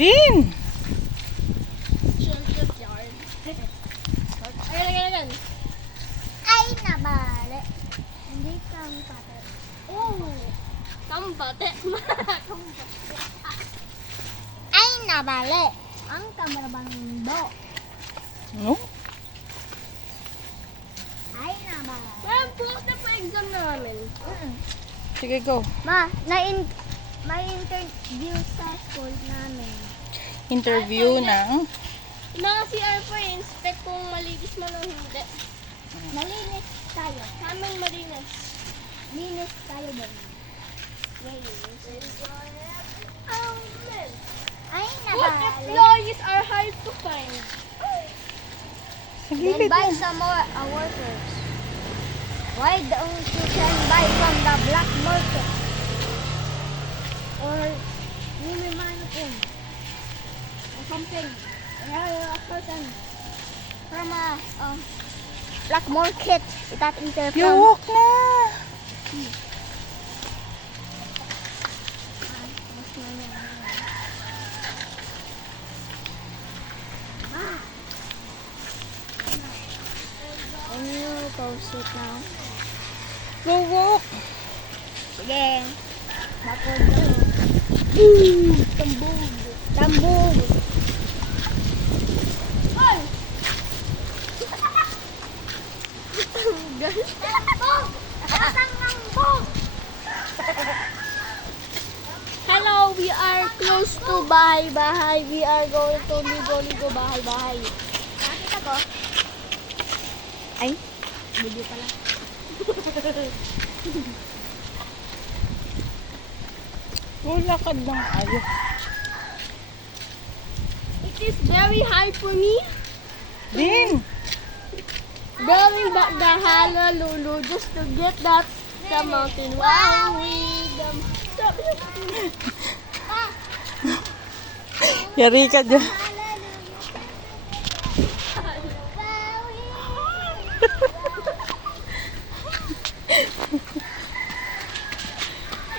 Din! Yard. Ayan. Ay, nabali. Hindi kampate. Oh! Kampate. Ay, nabali. Ang kamarabando. No? Ay, nabali. Ma'am, bukas na pa exam namin. Sige, go. May interview sa school namin. Interview ng... Naka-CR po eh. Inspect kung malinis man o hindi. Malinis tayo. Sa amin malinis. Linis tayo doon. Ay, What nabali. employees are hard to find? Sa Then gilid buy na. some more workers. Why don't you can buy from the black market? Or human mannequin? Or something. A person from a black market. That interview. You walk na! Can you post it now? Go walk! Sige. Bakod daw. Tambog. Tambog. Ay! Tambog! Asang tambog! Hello, we are close to bahay-bahay. We are going to ligo-ligo bahay-bahay. Nakita ko. Ay, video pala. Lakad lang ayo. It is very hard for me. Din! Going back the Honolulu just to get that the mountain. Wow, Yari ka dyan.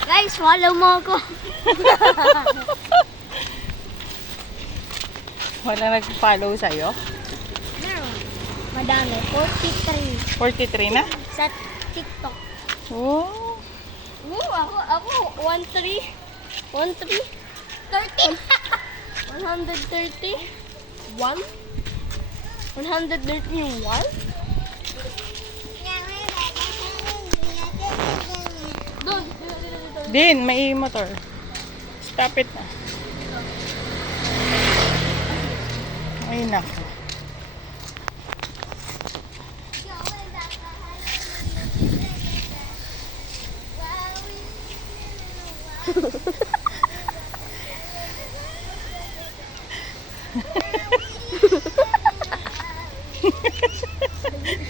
Guys, follow mo ako. Wala nag-follow sa'yo? Meron. Madami. 43 43 na? sa TikTok. Oh! ako 13 30 130 1 131 Doon. Din, may motor. Stop it na. Ay, naku.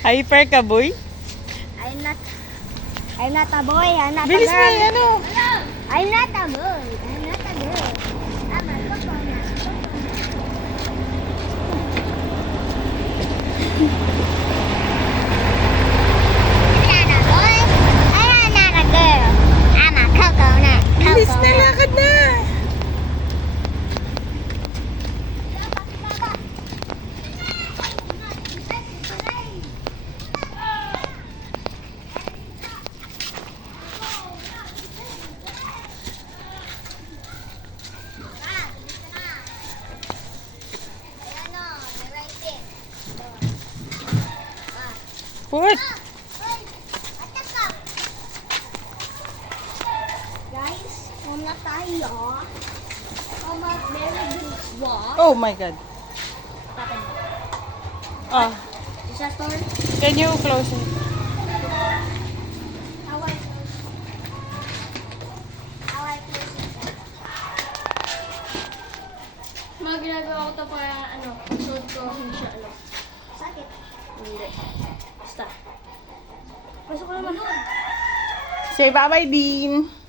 Hyper ka, boy? I'm not a boy. I'm not a Bilis girl. na, ano? I'm not a boy. I'm not a girl. I'm a coconut. I'm not a boy. I'm not a girl. I'm a coconut. Bilis na, lakad na! Put! Guys, muna tayo. Very good walk. Oh my God. Ah, Is that door? can you close it? How I close it? How I close it? Mga ginagawa ko to para suot ko hindi siya Sakit. Hindi. Basta. Pasok ko naman. Say bye-bye, Dean.